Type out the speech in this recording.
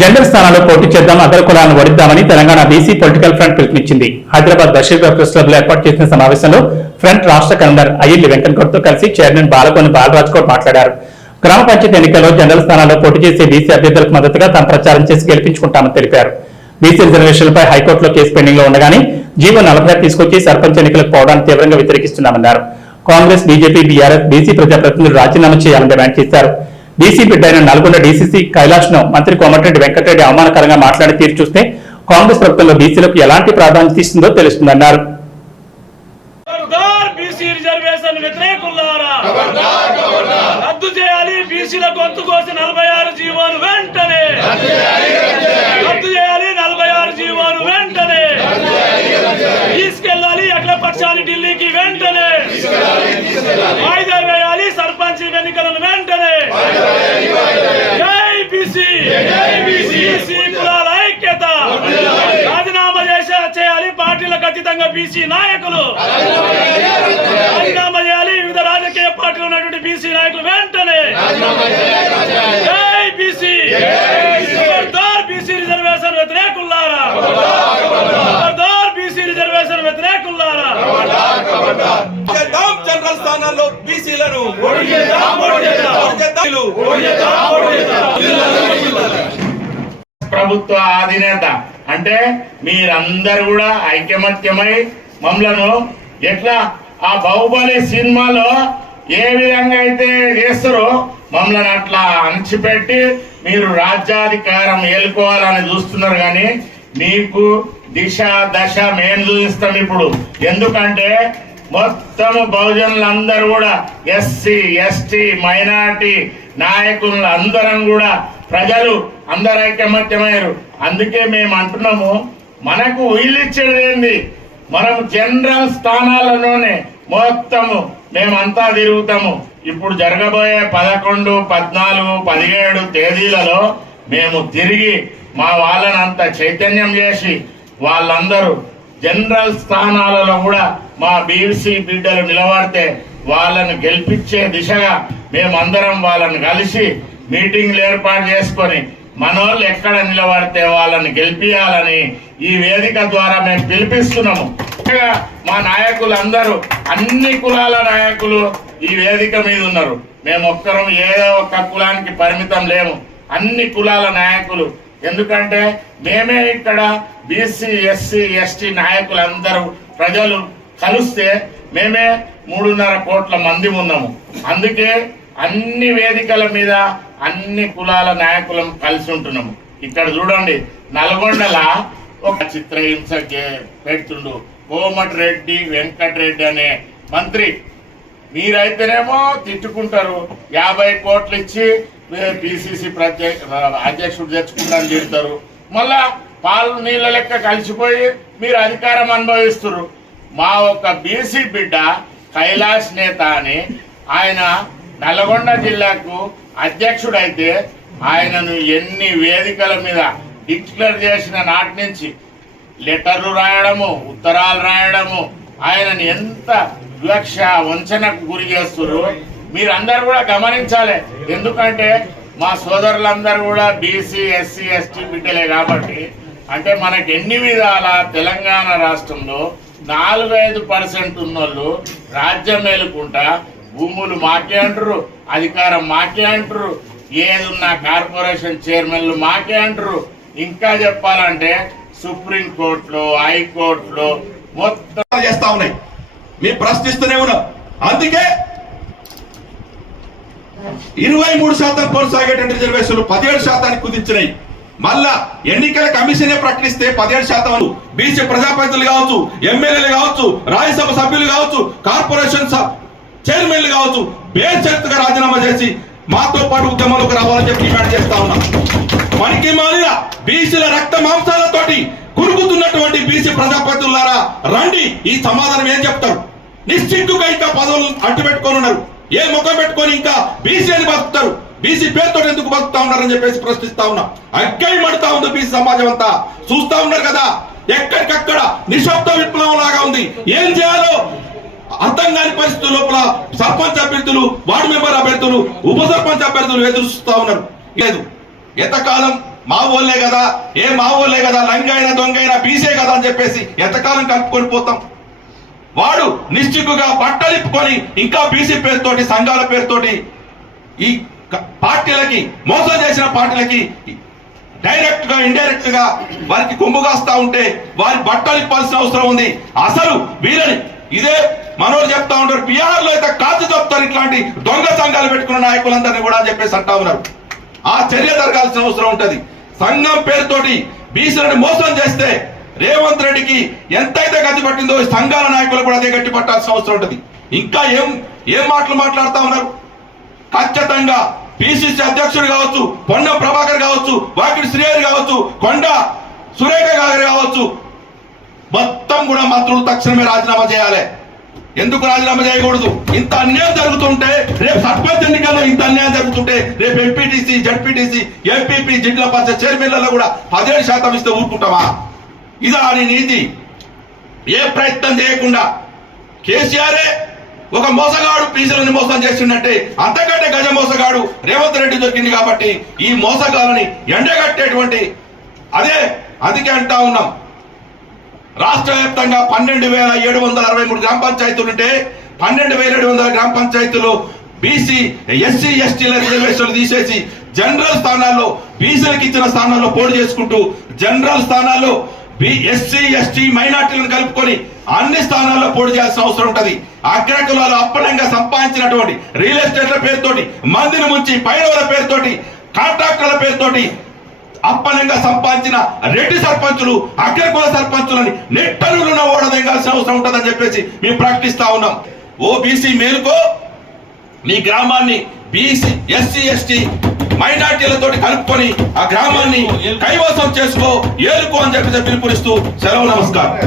General స్థానాల్లో పోటీ చేద్దాం అగ్ర కులాలను వడిద్దామని తెలంగాణ బీసీ పొలిటికల్ ఫ్రంట్ పిలుపునిచ్చింది. హైదరాబాద్ బషీర్ ప్రెస్ క్లబ్లో ఏర్పాటు చేసిన సమావేశంలో ఫ్రంట్ రాష్ట్ర కన్వీనర్ అయ్యిల్లి వెంకటగౌడ్తో కలిసి చైర్మన్ బాలకోని బాలరాజ్ గౌడ్ మాట్లాడారు. గ్రామ పంచాయతీ ఎన్నికల్లో జనరల్ స్థానాల్లో పోటీ చేసే బీసీ అభ్యర్థులకు మద్దతుగా తాము ప్రచారం చేసి గెలిపించుకుంటామని తెలిపారు. బీసీ రిజర్వేషన్లపై హైకోర్టులో కేసు పెండింగ్లో ఉండగానే జీవో నలభై తీసుకొచ్చి సర్పంచ్ ఎన్నికలకు పోవడానికి తీవ్రంగా వ్యతిరేకిస్తున్నామన్నారు. కాంగ్రెస్ బీజేపీ బీఆర్ఎస్ బీసీ ప్రజాప్రతినిధులు రాజీనామా చేయాలని డిమాండ్ చేశారు. బీసీ బిడ్డ అయిన నల్గొండ డీసీసీ కైలాష్ను మంత్రి కోమటిరెడ్డి వెంకటరెడ్డి అవమానకరంగా మాట్లాడి తీరు చూస్తే కాంగ్రెస్ ప్రభుత్వంలో బీసీలకు ఎలాంటి ప్రాధాన్యత ఇస్తుందో తెలుస్తుందన్నారు. ఖబర్దార్ బీసీ రిజర్వేషన్ వ్యతిరేకులారా? రద్దు చేయాలి బీసీల గొంతు కోసి నలభై ఆరు జీవోను వెంటనే. రద్దు చేయాలి నలభై ఆరు జీవోను వెంటనే. తీసుకెళ్ళాలి అఖిల పక్షాన్ని ఢిల్లీకి వెంటనే వాయిదా వేయాలి సర్పంచ్ ఎన్నికలను వెంటనే జై బీసీ బీసీ కులాల ఐక్యత రాజీనామా చేసే చేయాలి అతీతంగా బీసీ నాయకులు. రాజీనామా చేయాలి. వివిధ రాజకీయ పార్టీలు ఉన్నటువంటి బీసీ నాయకులు వెంటనే. జై బీసీ. బీసీ రిజర్వేషన్ వ్యతిరేకులారా బీసీ రిజర్వేషన్ వ్యతిరేకులారా జనరల్ స్థానాల్లో బీసీలను. ప్రభుత్వ అధినేత అంటే మీరందరూ కూడా ఐకమత్యమై మమ్మలను ఎట్లా? ఆ బాహుబలి సినిమాలో ఏ విధంగా అయితే చేస్తారో మమ్మల్ని అట్లా అణచిపెట్టి మీరు రాజ్యాధికారం ఏలుకోవాలని చూస్తున్నారు కానీ మీకు దిశ దశ మేము చూపిస్తాం ఇప్పుడు. ఎందుకంటే మొత్తం బహుజనులందరూ కూడా ఎస్సీ ఎస్టీ మైనార్టీ నాయకులందరం కూడా ప్రజలు అందరు ఐకమత్యమయ్యారు. అందుకే మేము అంటున్నాము మనకు వీలిచ్చేది ఏంది? మనం జనరల్ స్థానాలలోనే మొత్తము మేమంతా తిరుగుతాము. ఇప్పుడు జరగబోయే పదకొండు పద్నాలుగు పదిహేడు తేదీలలో మేము తిరిగి మా వాళ్ళని అంత చైతన్యం చేసి వాళ్ళందరూ జనరల్ స్థానాలలో కూడా మా బీసీ బిడ్డలు నిలబడితే వాళ్ళని గెలిపించే దిశగా మేమందరం వాళ్ళని కలిసి మీటింగ్లు ఏర్పాటు చేసుకొని మనోళ్ళు ఎక్కడ నిలబడితే వాళ్ళని గెలిపియాలని ఈ వేదిక ద్వారా మేము పిలిపిస్తున్నాము. మా నాయకులు అందరూ అన్ని కులాల నాయకులు ఈ వేదిక మీద ఉన్నారు. మేము ఒక్కరం ఏదో ఒక్క కులానికి పరిమితం లేము. అన్ని కులాల నాయకులు. ఎందుకంటే మేమే ఇక్కడ బీసీ ఎస్సీ ఎస్టీ నాయకులందరూ ప్రజలు కలిస్తే మేమే మూడున్నర కోట్ల మంది ఉన్నాము. అందుకే అన్ని వేదికల మీద అన్ని కులాల నాయకులం కలిసి ఉంటున్నాము. ఇక్కడ చూడండి నల్గొండల ఒక చిత్రహింస పెడుతుండు. కోమటిరెడ్డి వెంకటరెడ్డి అనే మంత్రి. మీరైతేనేమో తిట్టుకుంటారు. యాభై కోట్లు ఇచ్చి పిసిసి అధ్యక్షుడు తెచ్చుకుంటాను తిడతారు. మళ్ళా పాలు నీళ్ళ లెక్క కలిసిపోయి మీరు అధికారం అనుభవిస్తున్నారు మా ఒక బీసీ బిడ్డ కైలాష్ నేత అని ఆయన నల్గొండ జిల్లాకు అధ్యక్షుడైతే ఆయనను ఎన్ని వేదికల మీద డిక్లేర్ చేసిన నాటి నుంచి లెటర్లు రాయడము ఉత్తరాలు రాయడము ఆయనను ఎంత వివక్ష వంచనకు గురి చేస్తున్నారు మీరందరూ కూడా గమనించాలి. ఎందుకంటే మా సోదరులందరూ కూడా బీసీ ఎస్సీ ఎస్టీ బిడ్డలే కాబట్టి అంటే మనకి ఎన్ని విధాల తెలంగాణ రాష్ట్రంలో నాలుగైదు పర్సెంట్ ఉన్నోళ్ళు రాజ్యం మేలుకుంటా భూములు మాకే అంటారు అధికారం మాకే అంటారు ఏదున్నా కార్పొరేషన్ చైర్మన్లు మాకే అంటారు ఇంకా చెప్పాలంటే సుప్రీం కోర్టులో హైకోర్టులో మొత్తం చేస్తా ఉన్నాయి. మేము ప్రశ్నిస్తూనే ఉన్నాం. అందుకే ఇరవై మూడు శాతం కొనసాగేటువంటి రిజర్వేషన్లు పదిహేడు శాతానికి కుదించినాయి. మళ్ళా ఎన్నికల కమిషనే ప్రకటిస్తే పదిహేడు శాతం బీసీ ప్రజాప్రతినిధులు కావచ్చు ఎమ్మెల్యేలు కావచ్చు రాజ్యసభ సభ్యులు కావచ్చు కార్పొరేషన్ చైర్మన్లు కావచ్చు బేషరతుగా రాజీనామా చేసి మాతో పాటు ఉద్యమంలోకి రావాలని చెప్పి డిమాండ్ చేస్తా ఉన్నాం. మనకి మాలిన బీసీల రక్త మాంసాలతోటి కురుగుతున్నటువంటి బీసీ ప్రజాప్రతినిధులారా రండి ఈ సమాధానం ఏం చెప్తారు? నిశ్చిక్కుగా ఇంకా పదవులు అడ్డు పెట్టుకొని ఉన్నారు. ఏ ముఖం పెట్టుకొని ఇంకా బీసీ అని బతుకుతారు? బీసీ పేరుతో ఎందుకు బతుకుతా ఉన్నారని చెప్పేసి ప్రశ్నిస్తా ఉన్నా. అగ్గై మడుతా ఉంది బీసీ సమాజం అంతా. చూస్తా ఉన్నారు కదా ఎక్కడికక్కడ నిశ్శబ్ద విప్లవం లాగా ఉంది. ఏం చేయాలో అర్థం కాని పరిస్థితుల లోపల సర్పంచ్ అభ్యర్థులు వార్డు మెంబర్ అభ్యర్థులు ఉప సర్పంచ్ అభ్యర్థులు ఎదురు చూస్తా ఉన్నారు. లేదు. ఎంతకాలం మా ఊళ్ళే కదా ఏ మా ఊళ్ళే కదా లంగైనా దొంగైనా బీసే కదా అని చెప్పేసి ఎంతకాలం కలుపుకొని పోతాం? వాడు నిశ్చిక్కుగా బట్టలిప్పుకొని ఇంకా బీసీ పేరుతోటి సంఘాల పేరుతోటి ఈ పార్టీలకి మోసం చేసిన పార్టీలకి డైరెక్ట్గా ఇండైరెక్ట్గా వారికి కొమ్ము కాస్తా ఉంటే వారి బట్టలు ఇప్పాల్సిన అవసరం ఉంది. అసలు వీళ్ళని ఇదే మనోరు చెప్తా ఉంటారు బీహార్లో అయితే కాచు చెప్తారు ఇట్లాంటి దొంగ సంఘాలు పెట్టుకున్న నాయకులందరినీ కూడా అని చెప్పేసి అంటా ఉన్నారు. ఆ చర్య జరగాల్సిన అవసరం ఉంటది. సంఘం పేరుతోటి బీసీలను మోసం చేస్తే రేవంత్ రెడ్డికి ఎంతైతే గతి పట్టిందో సంఘాల నాయకులు కూడా అదే గట్టి పట్టాల్సిన అవసరం ఉంటది. ఇంకా ఏం ఏం మాటలు మాట్లాడుతా ఉన్నారు? ఖచ్చితంగా పిసిసి అధ్యక్షుడు కావచ్చు పొన్నం ప్రభాకర్ కావచ్చు వాకిడి శ్రీహరి కావచ్చు కొండ సురేఖ గారు కావచ్చు మొత్తం కూడా మంత్రులు తక్షణమే రాజీనామా చేయాలి. ఎందుకు రాజీనామా చేయకూడదు? ఇంత అన్యాయం జరుగుతుంటే రేపు సర్పంచ్ ఎన్నికల్లో ఇంత అన్యాయం జరుగుతుంటే రేపు ఎంపీటీసీ జడ్పీటీసీ ఎంపీపీ జిల్లా పరిషత్ చైర్మన్లలో కూడా పదిహేడు శాతం ఇస్తే ఊరుకుంటామా? ఇదా అని నీతి. ఏ ప్రయత్నం చేయకుండా కేసీఆరే ఒక మోసగాడు పీసీలని మోసం చేస్తుందంటే అంతకంటే గజ మోసగాడు రేవంత్ రెడ్డి దొరికింది కాబట్టి ఈ మోసగాలని ఎండగట్టేటువంటి అదే అందుకే అంటా ఉన్నాం. రాష్ట్ర వ్యాప్తంగా పన్నెండు వేల ఏడు వందల అరవై మూడు గ్రామ పంచాయతీలు ఉంటే పన్నెండు వేల ఏడు వందల గ్రామ పంచాయతీలు బీసీ ఎస్సీ ఎస్టీల రిజర్వేషన్లు తీసేసి జనరల్ స్థానాల్లో బీసీలకు ఇచ్చిన స్థానాల్లో పోటీ చేసుకుంటూ జనరల్ స్థానాల్లో బి ఎస్సీ ఎస్టీ మైనార్టీలను కలుపుకొని అన్ని స్థానాల్లో పోటీ చేయాల్సిన అవసరం ఉంటది. అగ్రకులాలు అప్పనంగా సంపాదించినటువంటి రియల్ ఎస్టేట్ల పేరుతోటి మందిని ముంచి పైరవుల పేరుతోటి కాంట్రాక్టర్ల పేరుతోటి అప్పనంగా సంపాదించిన రెడ్డి సర్పంచులు అగ్రకుల సర్పంచులని నెట్టనులున్న ఓడదెంగాల్సిన అవసరం ఉంటుందని చెప్పేసి మేము ప్రకటిస్తా ఉన్నాం. ఓబీసీ మేలుకో మీ గ్రామాన్ని బీసీ ఎస్సీ ఎస్టీ మైనార్టీలతోటి కలుపుకొని ఆ గ్రామాన్ని కైవసం చేసుకో ఏలుకో అని చెప్పి పిలుపునిస్తూ సెలవు నమస్కారం.